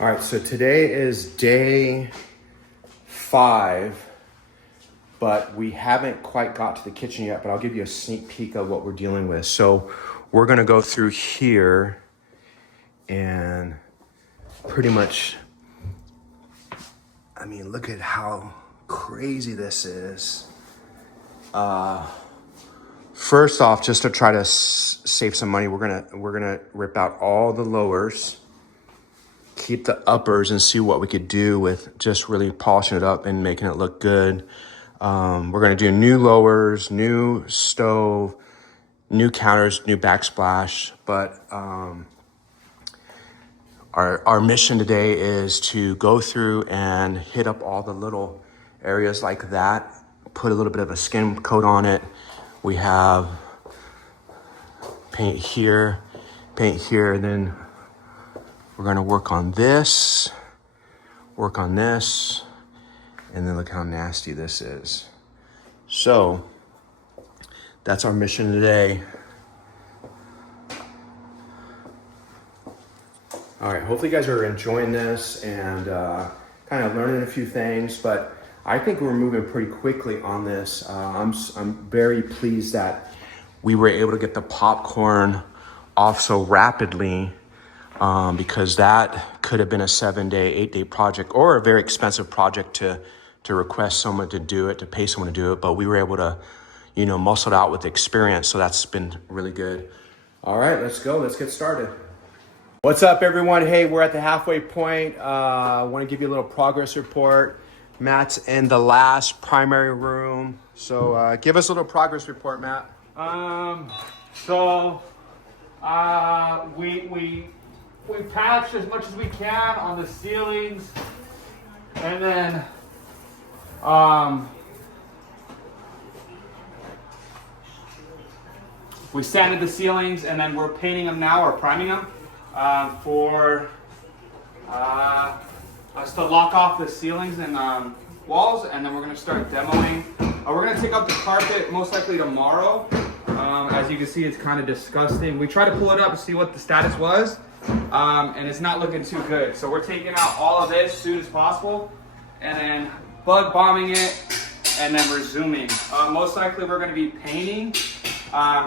All right, so today is day 5, but we haven't quite got to the kitchen yet, but I'll give you a sneak peek of what we're dealing with. So we're gonna go through here and pretty much, I mean, look at how crazy this is. First off, just to try to save some money, we're gonna rip out all the lowers, keep the uppers, and see what we could do with just really polishing it up and making it look good. We're gonna do new lowers, new stove, new counters, new backsplash. But our mission today is to go through and hit up all the little areas like that, put a little bit of a skim coat on it. We have paint here, and then we're gonna work on this, and then look how nasty this is. So that's our mission today. All right, hopefully you guys are enjoying this and kind of learning a few things, but I think we're moving pretty quickly on this. I'm very pleased that we were able to get the popcorn off so rapidly, because that could have been a 7-day, 8-day project, or a very expensive project to request someone to do it, to pay someone to do it. But we were able to, muscle it out with experience. So that's been really good. All right, let's go. Let's get started. What's up, everyone? Hey, we're at the halfway point. I want to give you a little progress report. Matt's in the last primary room. So give us a little progress report, Matt. We patched as much as we can on the ceilings, and then we sanded the ceilings, and then we're painting them now, or priming them for us to lock off the ceilings and walls, and then we're going to start demoing. We're going to take out the carpet most likely tomorrow. As you can see, it's kind of disgusting. We tried to pull it up to see what the status was, and it's not looking too good. So we're taking out all of this as soon as possible, and then bug bombing it, and then resuming. Most likely we're going to be painting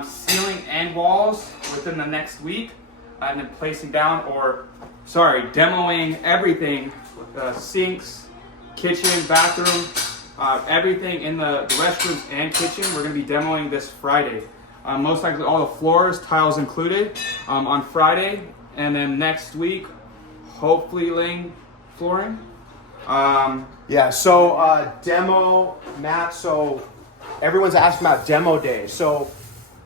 ceiling and walls within the next week, and then placing down, demoing everything with sinks, kitchen, bathroom, everything in the restrooms and kitchen. We're going to be demoing this Friday. Most likely all the floors, tiles included, on Friday, and then next week, hopefully laying flooring. Demo, Matt, so everyone's asking about demo day. So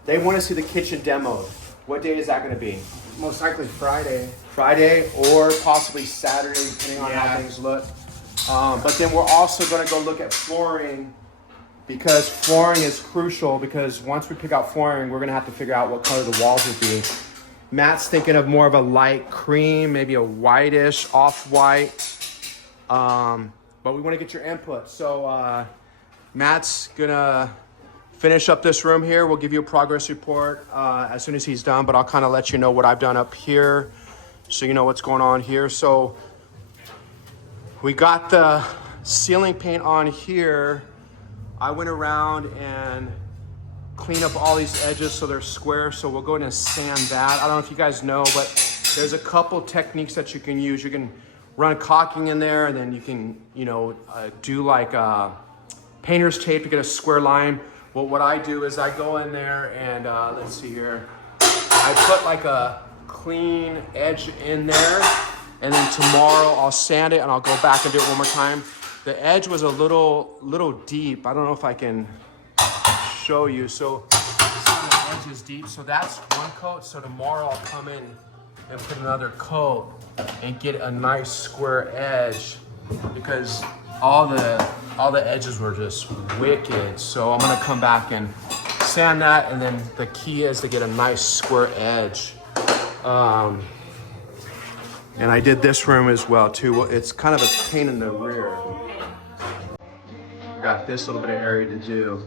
they want to see the kitchen demoed. What day is that going to be? Most likely Friday. Friday or possibly Saturday, depending on how things look. But then we're also going to go look at flooring, because flooring is crucial, because once we pick out flooring, we're going to have to figure out what color the walls would be. Matt's thinking of more of a light cream, maybe a whitish, off-white. But we want to get your input. So Matt's going to finish up this room here. We'll give you a progress report as soon as he's done, but I'll kind of let you know what I've done up here so you know what's going on here. So we got the ceiling paint on here. I went around and cleaned up all these edges so they're square, so we'll go in and sand that. I don't know if you guys know, but there's a couple techniques that you can use. You can run caulking in there, and then you can, do like painter's tape to get a square line. Well, what I do is I go in there and let's see here. I put like a clean edge in there, and then tomorrow I'll sand it and I'll go back and do it one more time. The edge was a little deep. I don't know if I can show you. So the edge is deep. So that's one coat. So tomorrow I'll come in and put another coat and get a nice square edge, because all the edges were just wicked. So I'm gonna come back and sand that, and then the key is to get a nice square edge. And I did this room as well too. It's kind of a pain in the rear. Got this little bit of area to do.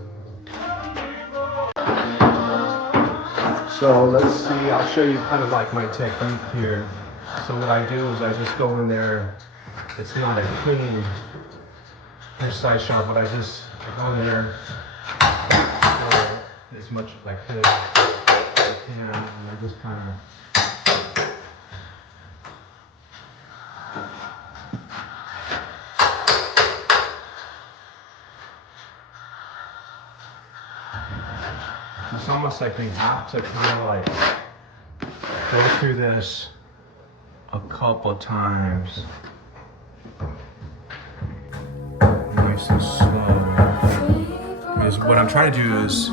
So let's see, I'll show you kind of like my technique here. So what I do is I just go in there. It's not a clean precise shop, but I go in there as much as I could. And I just kind of. It's almost like they have to kind of like go through this a couple times. Nice and slow. Because what I'm trying to do is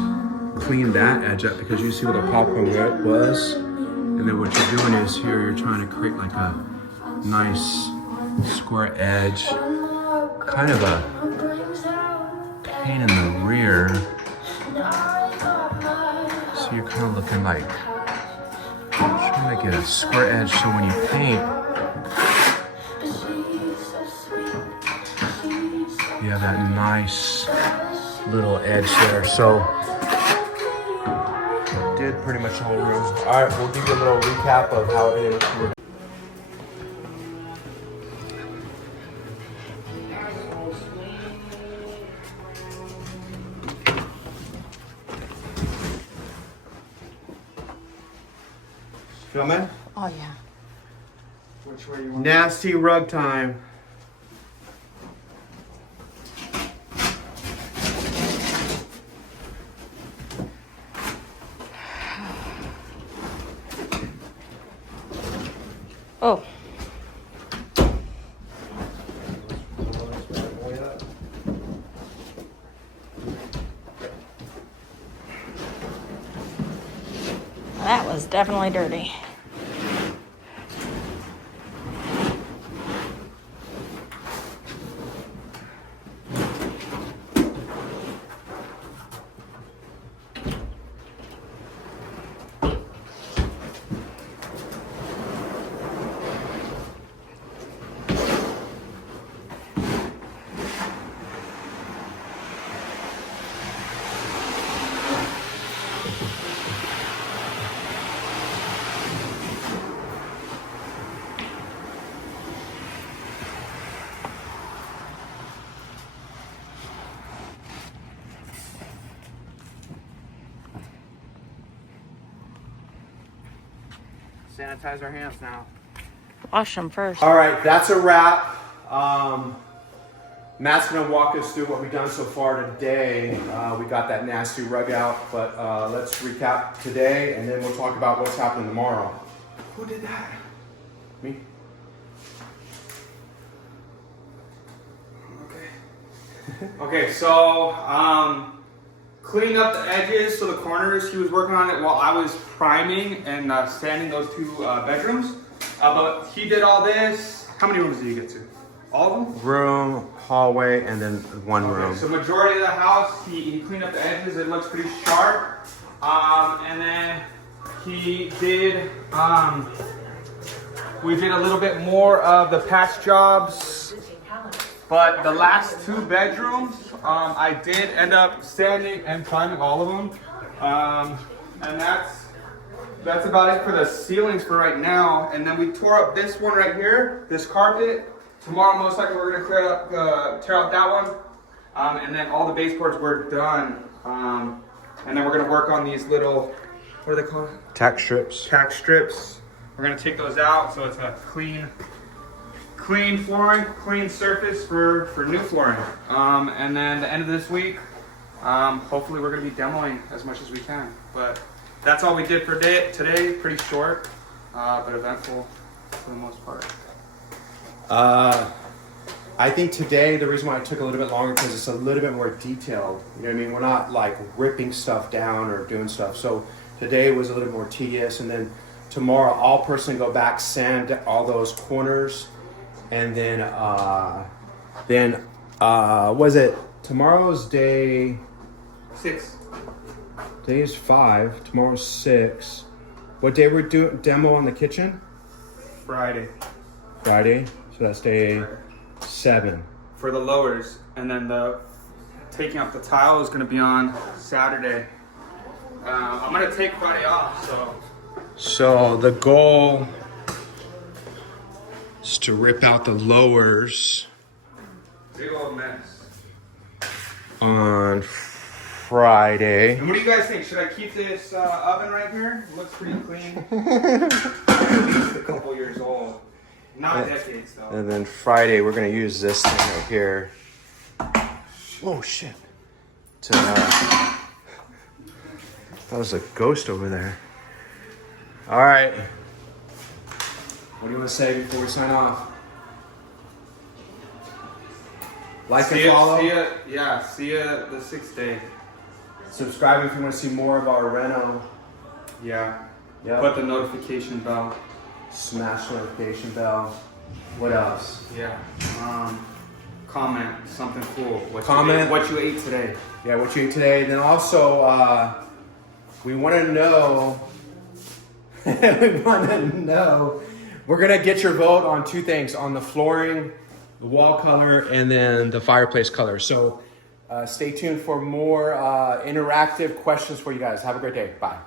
clean that edge up because you see where the popcorn was. And then what you're doing is here you're trying to create like a nice square edge. Kind of a pain in the rear. So you're kind of looking like trying to get a square edge so when you paint, you have that nice little edge there. So did pretty much the whole room. All right, we'll give you a little recap of how it is. Filming? Oh yeah. Which way you want? Nasty rug time. Oh. That was definitely dirty. Sanitize our hands now. Wash them first. All right, that's a wrap. Matt's gonna walk us through what we've done so far today. We got that nasty rug out, but let's recap today and then we'll talk about what's happening tomorrow. Who did that? Me? Okay. Okay, so clean up the edges, so the corners. He was working on it while I was priming and sanding those two bedrooms. But he did all this. How many rooms did you get to? All of them? Room, hallway, and then one room. So majority of the house, he cleaned up the edges. It looks pretty sharp. And then he did, we did a little bit more of the patch jobs. But the last two bedrooms, I did end up sanding and priming all of them. And that's about it for the ceilings for right now. And then we tore up this one right here, this carpet. Tomorrow, most likely, we're gonna tear out that one. And then all the baseboards were done. And then we're gonna work on these little, what are they called? Tack strips. Tack strips. We're gonna take those out so it's a clean flooring, clean surface for new flooring. And then the end of this week, hopefully we're gonna be demoing as much as we can. But that's all we did for today. Pretty short, but eventful for the most part. I think today the reason why it took a little bit longer because it's a little bit more detailed. You know what I mean? We're not like ripping stuff down or doing stuff. So today was a little more tedious, and then tomorrow I'll personally go back, sand all those corners, and then was it tomorrow's day? 6. Today is 5. Tomorrow's 6. What day we're doing demo on the kitchen? Friday. Friday. So that's day 7. For the lowers, and then the taking up the tile is gonna be on Saturday. I'm gonna take Friday off, so. So the goal is to rip out the lowers Big old mess. on Friday. And what do you guys think? Should I keep this oven right here? It looks pretty clean. At least a couple years old. Not decades though. And then Friday, we're gonna use this thing right here. Oh shit! That was a ghost over there. All right. What do you want to say before we sign off? Like and follow. See ya the 6th day. Subscribe if you want to see more of our reno. Yeah. Yep. Put the notification bell. Smash the notification bell. What else? Yeah. Comment something cool. Comment what you ate today. Yeah, what you ate today. Then also, we want to know. We want to know. We're gonna get your vote on 2 things: on the flooring, the wall color, and then the fireplace color. So, stay tuned for more interactive questions for you guys. Have a great day. Bye.